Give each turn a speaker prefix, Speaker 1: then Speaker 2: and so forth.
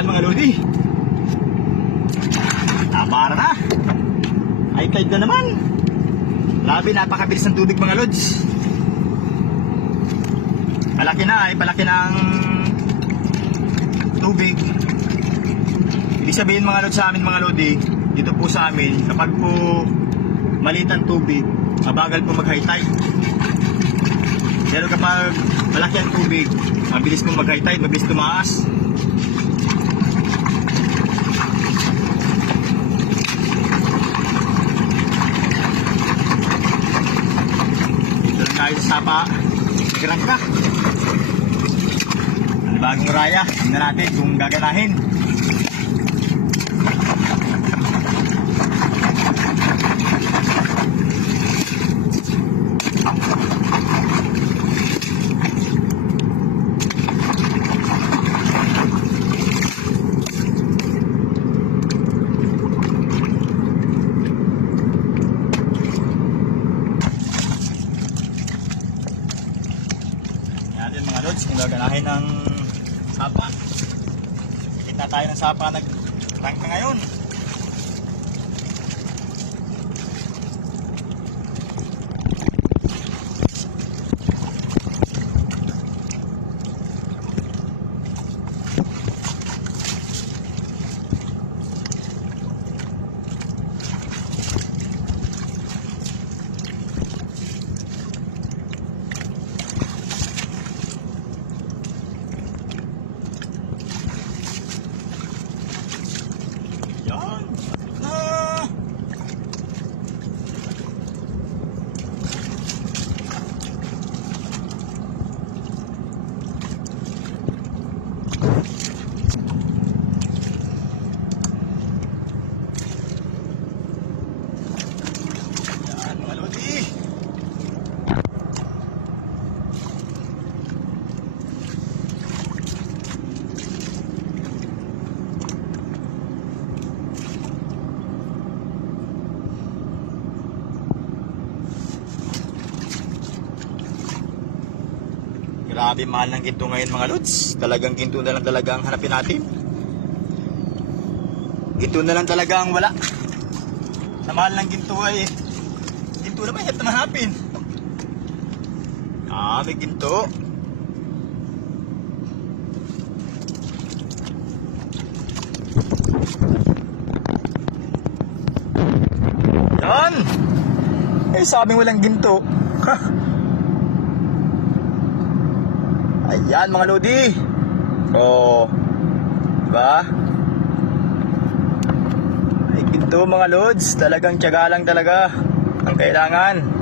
Speaker 1: Yan mga lodi. Nabara na. Ay tide na naman. Labi, napakabilis ng tubig mga lods. Palaki na ay palaki na ang tubig. Ibig sabihin mga lods sa amin mga lodi, dito po sa amin, kapag po maliit ang tubig, mabagal po mag-high tide. Pero kapag malaki ang tubig, mabilis po mag-high tide, mabilis tumaas. Tayo sa sapa, nagrangka. Ang bagong raya, tingnan natin kung gaganahin. Yan din mga lods, kung gaganahin ng sapa. Kita tayo ng sapa nag-rank na ngayon. Yan. Na. Yan mga lodi. Grabe mahal ng ginto ngayon mga lods. Talagang ginto na lang talaga ang hanapin natin. Ginto na lang talaga ang wala. Sa mahal ng ginto ay ginto na mahirap na mahanapin. Ah, ginto. Yan! Eh, sabing walang ginto. Ayan mga lodi. Oh. Diba? Ay ginto mga lods. Talagang tiyaga lang talaga ang kailangan.